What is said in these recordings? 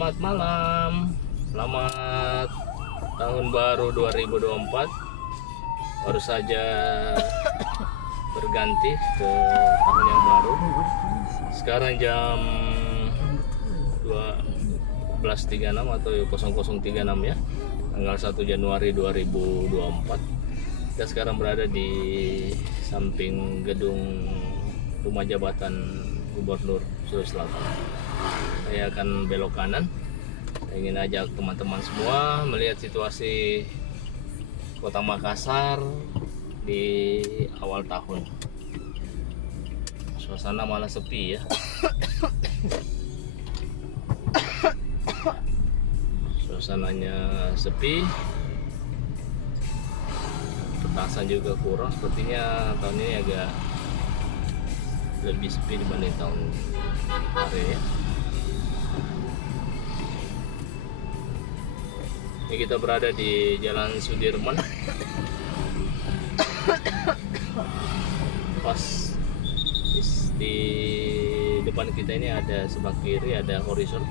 Selamat malam. Selamat tahun baru 2024. Baru saja berganti ke tahun yang baru. Sekarang jam 12.36 atau 00.36 ya. Tanggal 1 Januari 2024. Kita sekarang berada di samping gedung rumah jabatan Gubernur Sulawesi Selatan. Saya akan belok kanan. Saya ingin ajak teman-teman semua melihat situasi Kota Makassar di awal tahun. Suasana malah sepi ya. Suasananya sepi. Petasan juga kurang. Sepertinya tahun ini agak lebih sepi dibanding tahun kemarin ya. Ini kita berada di Jalan Sudirman. Pas di depan kita ini ada sebelah kiri ada horizon.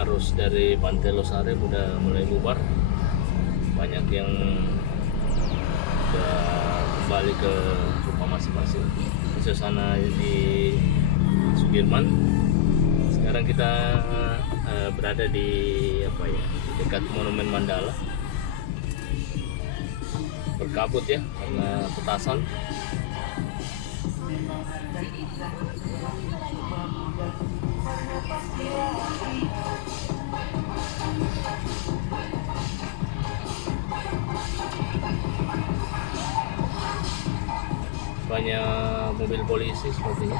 Arus dari Pantai Losari udah mulai bubar, banyak yang udah kembali ke rumah masing-masing. Suasana di Sudirman. Sekarang kita berada di dekat Monumen Mandala. Berkabut ya karena petasan. Banyak mobil polisi sepertinya.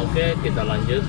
Oke, kita lanjut.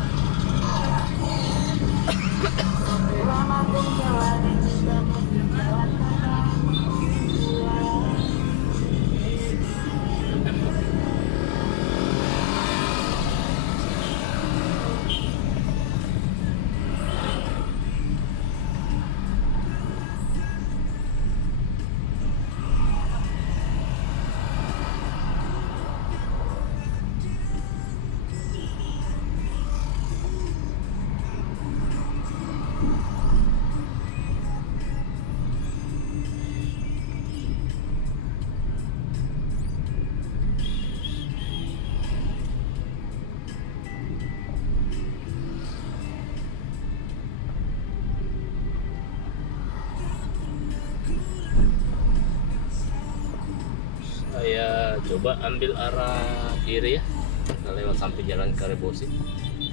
Saya coba ambil arah kiri ya, kita lewat sampai jalan Karebosi.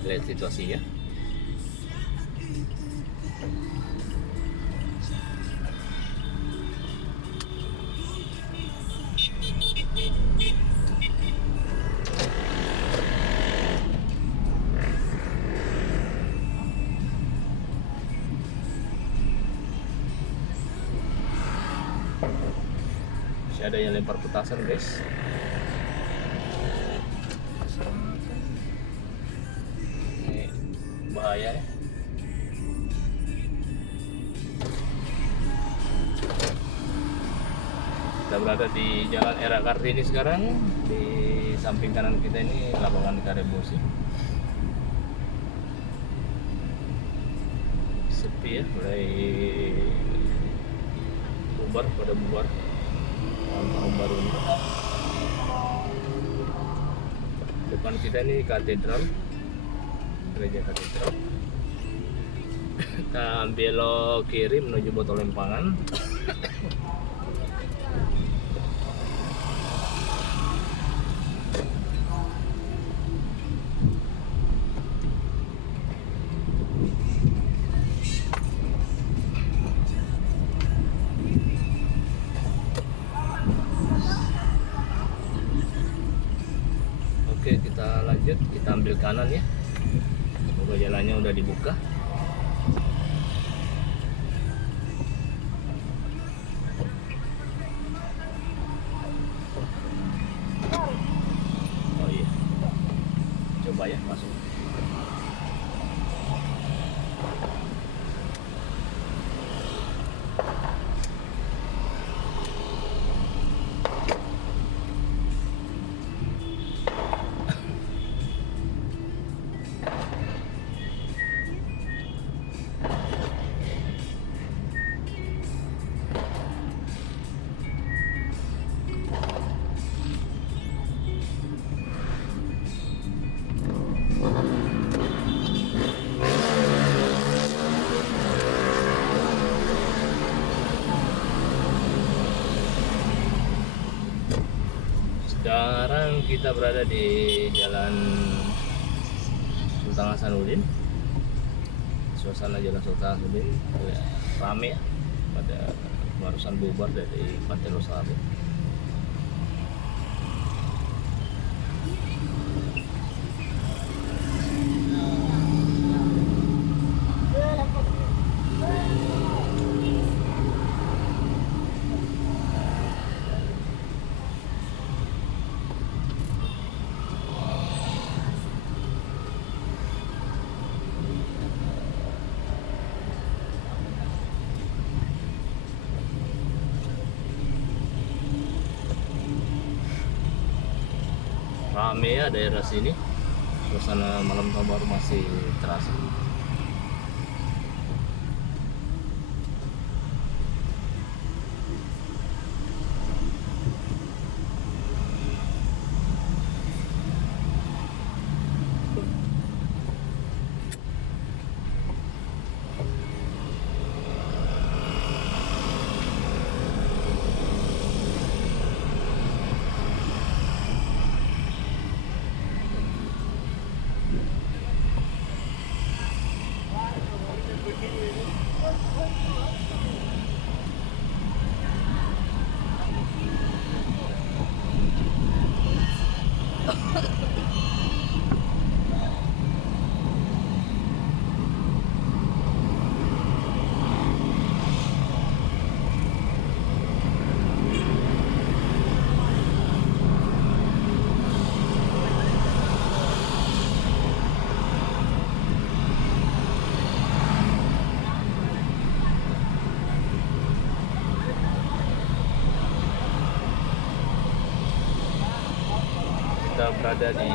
Lihat situasinya. Ada yang lempar petasan guys. Ini bahaya ya. Kita berada di Jalan Era Kartini sekarang. Di samping kanan kita ini lapangan Karebosi. Sepi ya, mulai bubar pada bubar. Tahun baru ini. Depan kita ini katedral, gereja katedral. Kita belok kiri menuju Botol Lempangan. kita lanjut, kita ambil kanan ya. Semoga jalannya udah dibuka. Oh iya, coba ya masuk. Sekarang kita berada di Jalan Sultan Hasanuddin. Suasana Jalan Sultan Hasanuddin rame ya, pada barusan bubar dari Pantai Losari. Rame ya daerah sini, suasana malam tahun baru masih terasa. Kita berada di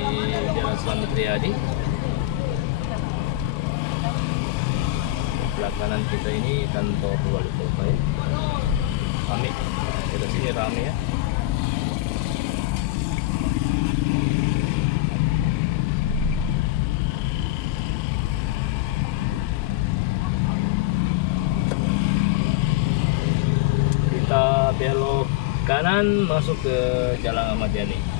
Jalan Slamet Riyadi. Sebelah kanan kita ini kantor wali kota ya. Rame, kita sini rame ya. Kita belok kanan masuk ke Jalan Ahmad Yani.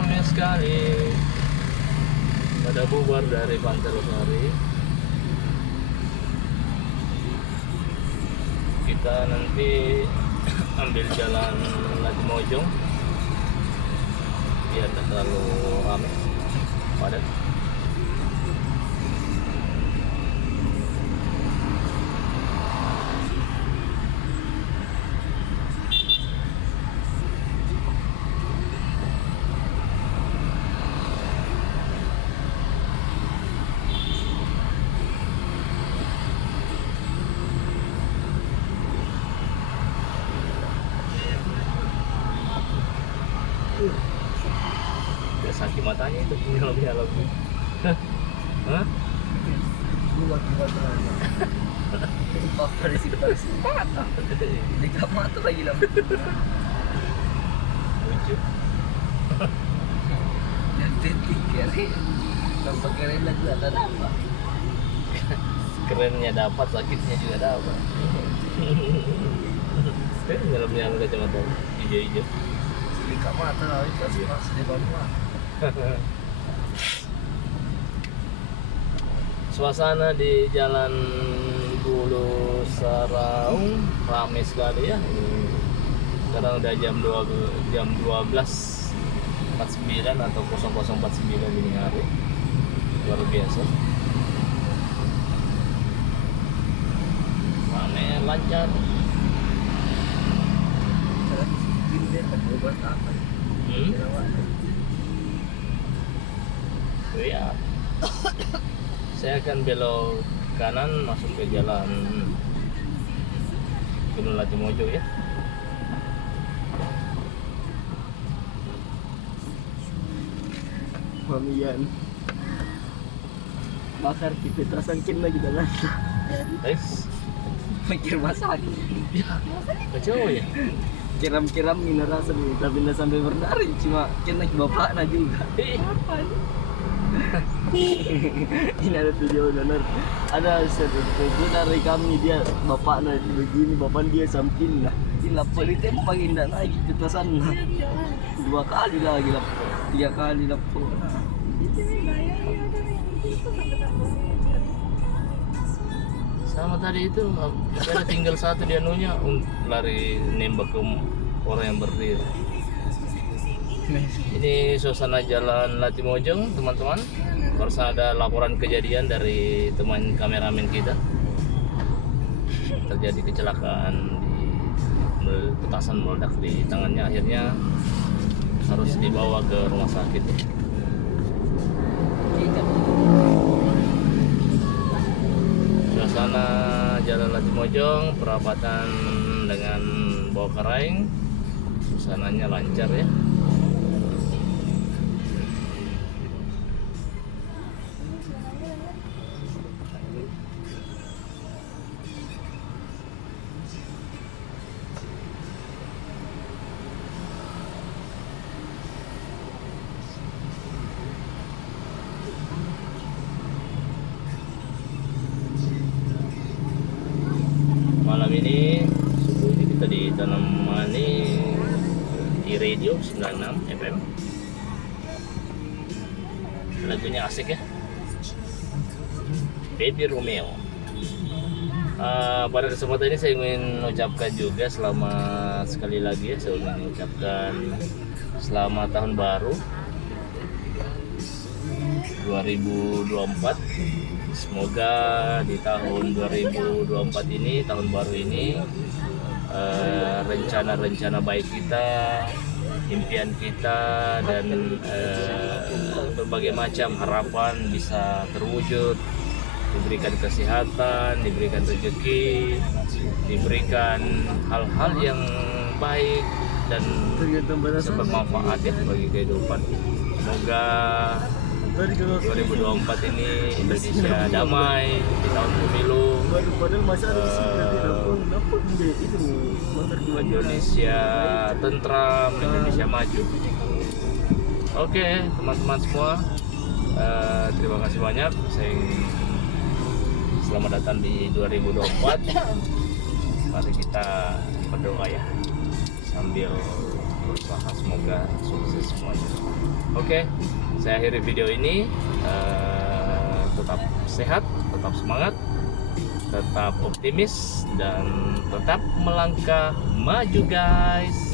ramai sekali pada bubar dari Pantai Losari. Kita nanti ambil jalan Latimojong biar tidak terlalu ramai padat. Udah sakit matanya itu nyelap-nyelap. Hah? Dua kilo terlalu. Papa di situ harus patah. Di kamar tuh lagi lah. Lucu. Dan titik kiri. Nampak keren lagi ada apa? Kerennya dapat, sakitnya juga dapat. Nyelap-nyelap kacamata hijau-hijau. Di kamar tuh lagi pas di bawah. Suasana di Jalan Bulu Saraung ramai sekali ya. Sekarang udah jam 12.49 atau 00.49 dini hari. Luar biasa. Ramai, lancar. Dia buat apa? Ya. Saya akan belok kanan masuk ke jalan Gunung Latimojong ya. Mamian. Bakar kita tersangkin lagi jalan. Guys, Mikir masak. kacau ya. Kiram-kiram ini rasa nih, tapi nggak sampai berdari, cuma kena bapak na juga. Ini ada video benar. Ada satu dari kami dia bapak na begini, bapak dia samping lah. Ini lapor ditembak indah lagi ke sana. 2 kali lagi lapor, 3 kali lapor. Sama tadi itu ada tinggal satu dia nunya lari nembak ke orang yang berdiri. Ini suasana Jalan Latimojong teman-teman. Barusan ada laporan kejadian dari teman kameramen kita. Terjadi kecelakaan di petasan meledak di tangannya, akhirnya harus dibawa ke rumah sakit. Suasana Jalan Latimojong perapatan dengan Bawah Karaing, suasananya lancar ya. Malam ini subuh ini kita ditemani di radio 96 FM. Lagunya asik ya, Baby Romeo. Pada kesempatan ini saya ingin ucapkan juga selamat sekali lagi ya, saya ingin ucapkan selamat tahun baru 2024. Semoga di tahun 2024 ini, tahun baru ini, rencana-rencana baik kita, impian kita, dan berbagai macam harapan bisa terwujud. Diberikan kesehatan, diberikan rezeki, diberikan hal-hal yang baik dan bermanfaat ya bagi kehidupan. Semoga 2024 ini Indonesia damai di tahun pemilu, Indonesia tentram, Indonesia maju. Oke, teman-teman semua, terima kasih banyak. Selamat datang di 2024. Mari kita berdoa ya sambil berusaha, semoga sukses semuanya. Oke, saya akhiri video ini. Tetap sehat, tetap semangat, tetap optimis, dan tetap melangkah maju guys.